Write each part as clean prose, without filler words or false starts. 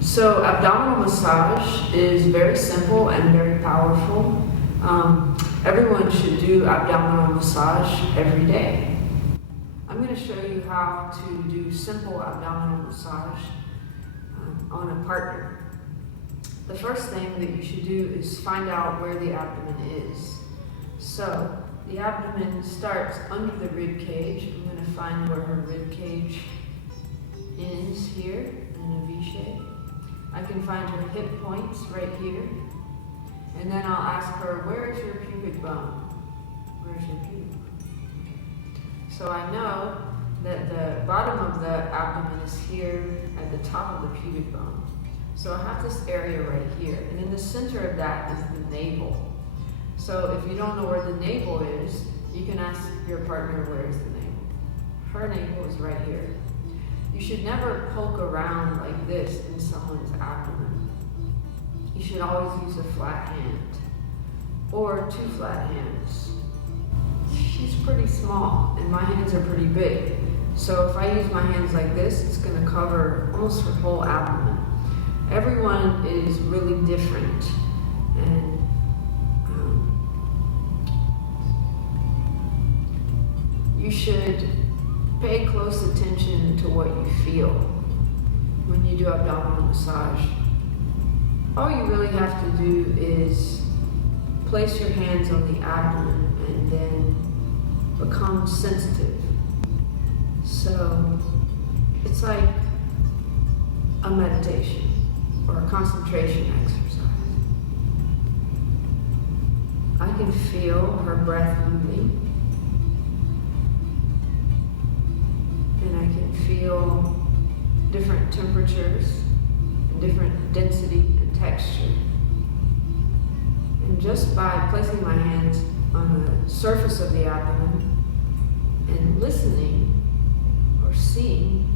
So abdominal massage is very simple and very powerful. Everyone should do abdominal massage every day. I'm going to show you how to do simple abdominal massage on a partner. The first thing that you should do is find out where the abdomen is. So the abdomen starts under the rib cage. I'm going to find where her rib cage ends here in a V shape. I can find her hip points right here. And then I'll ask her, where is your pubic bone? Where's your pubic bone? So I know that the bottom of the abdomen is here at the top of the pubic bone. So I have this area right here. And in the center of that is the navel. So if you don't know where the navel is, you can ask your partner, where is the navel? Her navel is right here. You should never poke around like this in someone's abdomen. You should always use a flat hand or two flat hands. She's pretty small and my hands are pretty big. So if I use my hands like this, it's going to cover almost her whole abdomen. Everyone is really different, and you should pay close attention to what you feel when you do abdominal massage. All you really have to do is place your hands on the abdomen and then become sensitive. So it's like a meditation or a concentration exercise. I can feel her breath moving. And I can feel different temperatures and different density and texture. And just by placing my hands on the surface of the abdomen and listening or seeing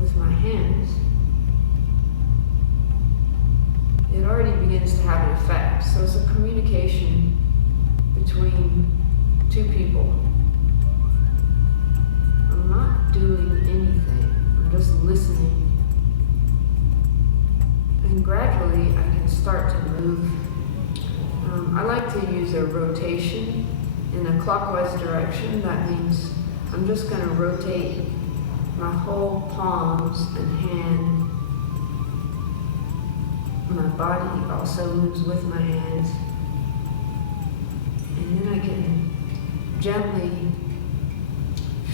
with my hands, it already begins to have an effect. So it's a communication between two people. I'm not doing anything. I'm just listening. And gradually I can start to move. I like to use a rotation in a clockwise direction. That means I'm just going to rotate my whole palms and hand. My body also moves with my hands. And then I can gently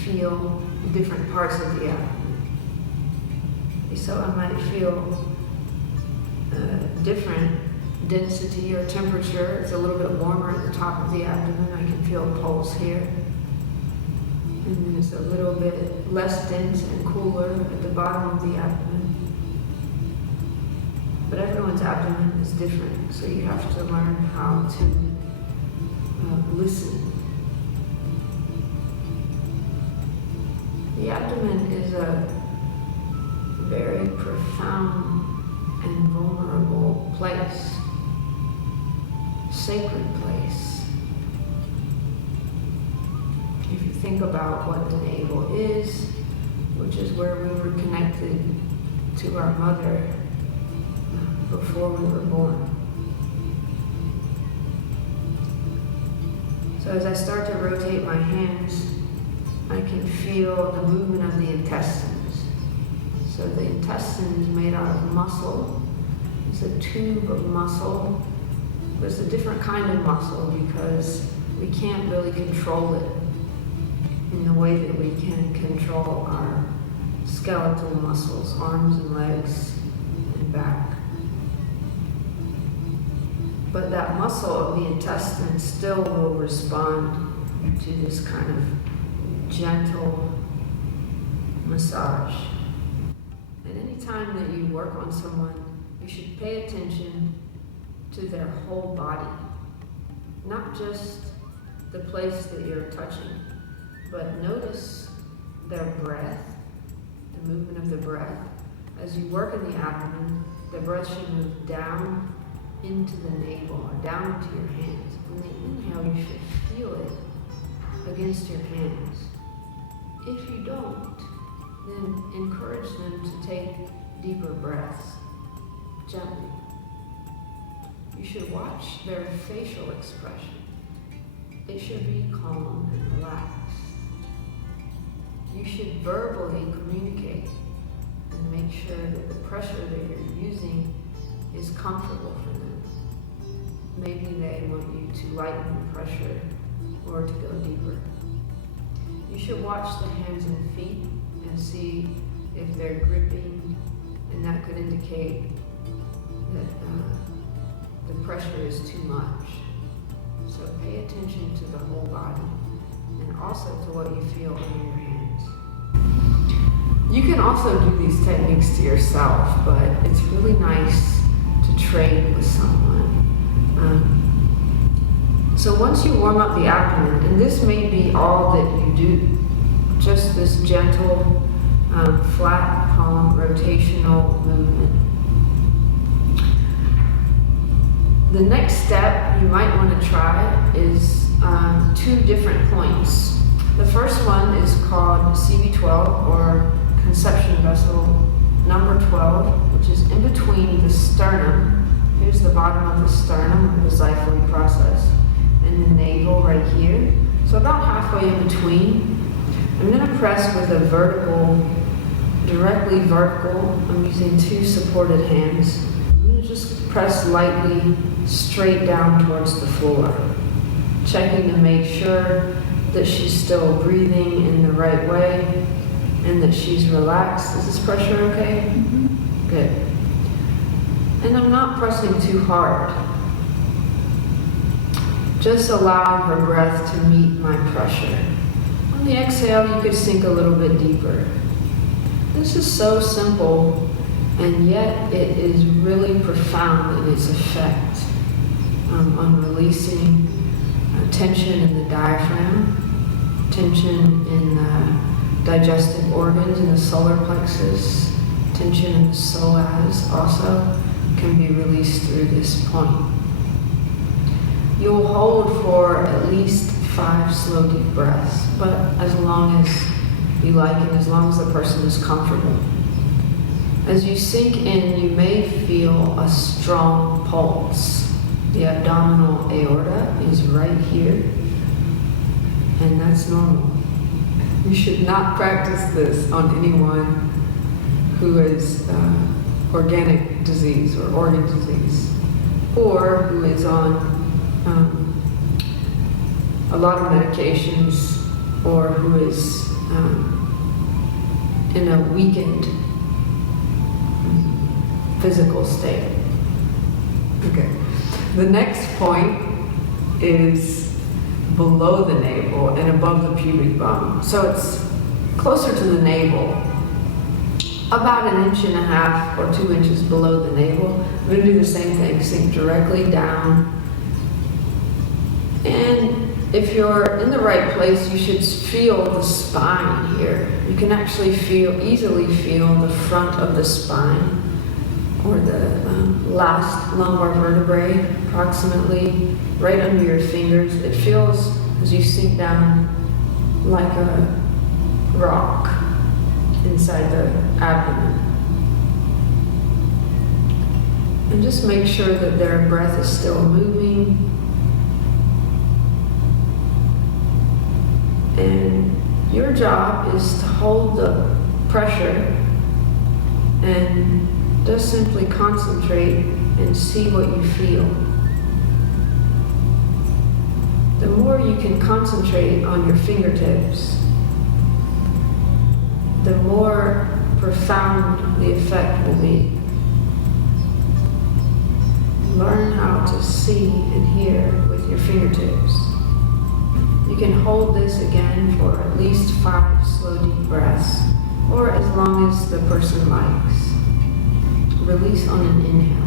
feel different parts of the abdomen. So I might feel different density or temperature. It's a little bit warmer at the top of the abdomen. I can feel a pulse here. And then it's a little bit less dense and cooler at the bottom of the abdomen. But everyone's abdomen is different, so you have to learn how to listen. The abdomen is a very profound and vulnerable place, sacred place. If you think about what the navel is, which is where we were connected to our mother before we were born. So as I start to rotate my hands, I can feel the movement of the intestines. So the intestine is made out of muscle. It's a tube of muscle, but it's a different kind of muscle because we can't really control it in the way that we can control our skeletal muscles, arms and legs and back. But that muscle of the intestine still will respond to this kind of gentle massage. And any time that you work on someone, you should pay attention to their whole body, not just the place that you're touching, but notice their breath, the movement of the breath. As you work in the abdomen, the breath should move down into the navel or down into your hands. When they inhale, you should feel it against your hands. If you don't, then encourage them to take deeper breaths. gently. You should watch their facial expression. It should be calm and relaxed. You should verbally communicate and make sure that the pressure that you're using is comfortable for them. Maybe they want you to lighten the pressure or to go deeper. You should watch the hands and feet and see if they're gripping, and that could indicate that the pressure is too much. So pay attention to the whole body and also to what you feel under your hands. You can also do these techniques to yourself, but it's really nice to trade with someone. So once you warm up the abdomen, and this may be all that you do, just this gentle, flat palm rotational movement. The next step you might want to try is 2 different points. The first one is called CB12, or conception vessel number 12, which is in between the sternum. Here's the bottom of the sternum of the xiphoid process, and the navel right here. So about halfway in between. I'm going to press with a vertical, directly vertical. I'm using 2 supported hands. I'm going to just press lightly straight down towards the floor, checking to make sure that she's still breathing in the right way and that she's relaxed. Is this pressure okay? Mm-hmm. Good. And I'm not pressing too hard. Just allowing her breath to meet my pressure. On the exhale, you could sink a little bit deeper. This is so simple, and yet it is really profound in its effect on releasing tension in the diaphragm, tension in the digestive organs, in the solar plexus, tension in the psoas also can be released through this point. You'll hold for at least 5 slow deep breaths, but as long as you like and as long as the person is comfortable. As you sink in, you may feel a strong pulse. The abdominal aorta is right here, and that's normal. You should not practice this on anyone who is organic disease or organ disease, or who is on a lot of medications, or who is in a weakened physical state. Okay. The next point is below the navel and above the pubic bone. So it's closer to the navel, about 1.5 inches or 2 inches below the navel. I'm going to do the same thing, sink directly down. And if you're in the right place, you should feel the spine here. You can actually easily feel the front of the spine, or the last lumbar vertebrae, approximately right under your fingers. It feels, as you sink down, like a rock inside the abdomen. And just make sure that their breath is still moving. And your job is to hold the pressure and just simply concentrate and see what you feel. The more you can concentrate on your fingertips, the more profound the effect will be. Learn how to see and hear with your fingertips. You can hold this again for at least 5 slow deep breaths, or as long as the person likes. Release on an inhale.